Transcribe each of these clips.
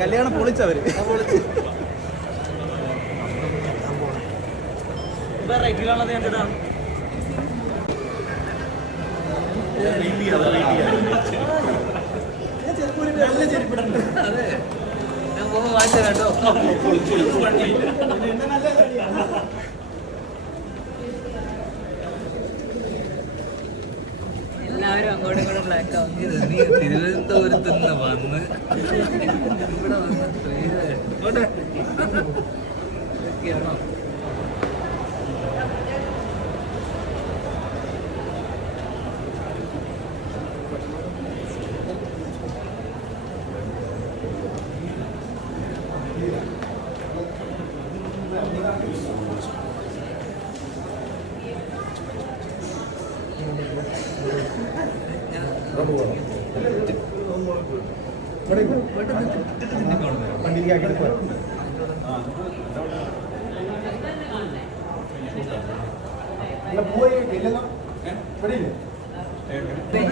കല്യാണം പൊളിച്ചവര് റൈറ്റിലാണത് കണ്ടിട്ടാ നല്ല ചെരുപ്പിടണ്ട്. അതെ ഞാൻ പോകുമ്പോൾ വാങ്ങിച്ചു കേട്ടോ. എല്ലാവരും അങ്ങോട്ടും ഇങ്ങോട്ടും ബ്ലാക്ക് ആവും. നീ തിരുവനന്തപുരത്ത് നിന്ന് വന്ന് ഇവിടെ വന്ന് ഇതൊക്കെയാണോ?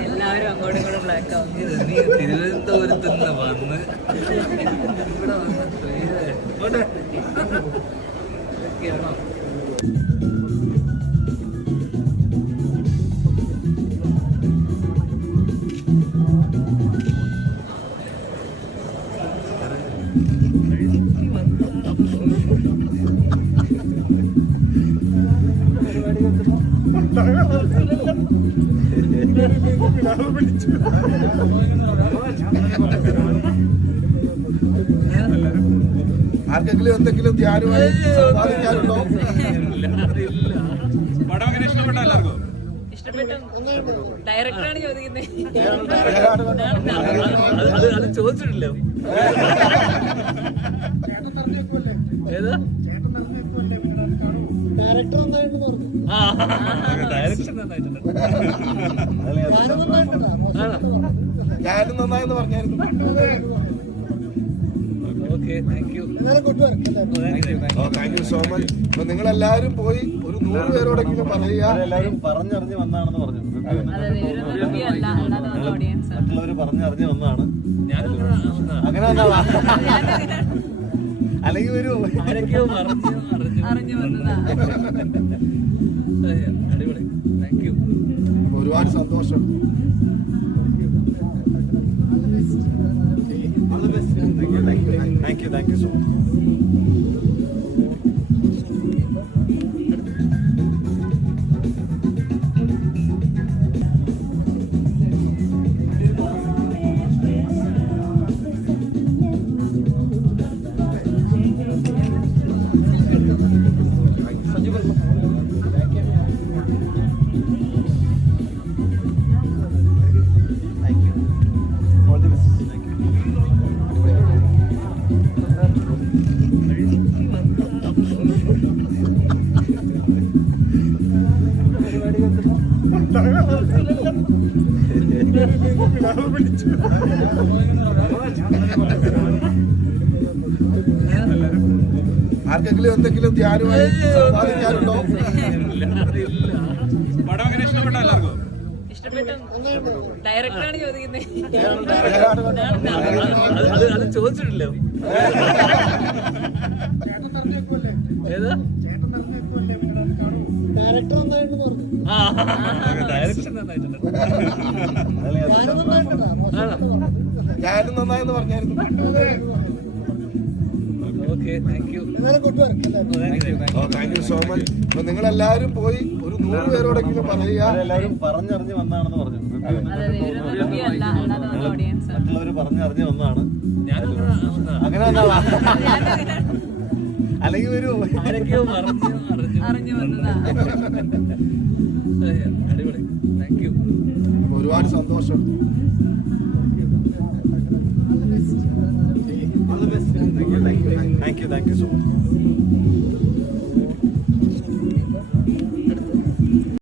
എല്ലാവരും അങ്ങോട്ടും ഇങ്ങോട്ടും ബ്ലാക്ക് ആവും. നീ തിരുവനന്തപുരത്ത് നിന്ന് വന്ന് ഇവിടെ വന്ന് ഇതൊക്കെയാണോ? ആർക്കെങ്കിലും എന്തെങ്കിലും ധ്യാനമായി സാധിക്കാറുണ്ടോ? പടം അങ്ങനെ ഇഷ്ടപ്പെട്ട എല്ലാവർക്കും ഡയറക്ടറാണ് ചോദിക്കുന്നത്. അത് ചോദിച്ചിട്ടില്ലോ? ഏതാ ഡയറക്ഷൻ നന്നായിട്ടുണ്ട്. ഞാനും നന്നായെന്ന് പറഞ്ഞായിരുന്നു. Thank you so much. അപ്പൊ നിങ്ങളെല്ലാവരും പോയി ഒരു 100 പേരോടെങ്കിലും പറയുക. എല്ലാവരും പറഞ്ഞറിഞ്ഞ് വന്നാണെന്ന് പറഞ്ഞു. മറ്റുള്ളവര് പറഞ്ഞറിഞ്ഞ് വന്നാണ്. അങ്ങനെ വന്നാ അല്ലെങ്കിൽ ഒരു അടിപൊളി. Thank you. ഒരുപാട് സന്തോഷം. Thank you so much. ആർക്കെങ്കിലും എന്തെങ്കിലും ധ്യാനമായി സാധിക്കാറുണ്ടോ? പടം അങ്ങനെ ഇഷ്ടപ്പെട്ട എല്ലാവർക്കും ഡയറക്ടറാണ് ചോദിക്കുന്നത്. അത് ചോദിച്ചിട്ടില്ലോ? ഏതാ ഡയറക്ഷൻ നന്നായിട്ടുണ്ട്. ഞാനും നന്നായെന്ന് പറഞ്ഞായിരുന്നു. Thank you so much. അപ്പൊ നിങ്ങളെല്ലാരും പോയി ഒരു 100 പേരോടെങ്കിലും പറയുക. എല്ലാവരും പറഞ്ഞറിഞ്ഞ് വന്നാണെന്ന് പറഞ്ഞു. മറ്റുള്ളവര് പറഞ്ഞറിഞ്ഞ് വന്നാണ്. അങ്ങനെ വന്നാ അല്ലെങ്കിൽ ഒരു അടിപൊളി. Thank you. ഒരുപാട് സന്തോഷം. Thank you so much.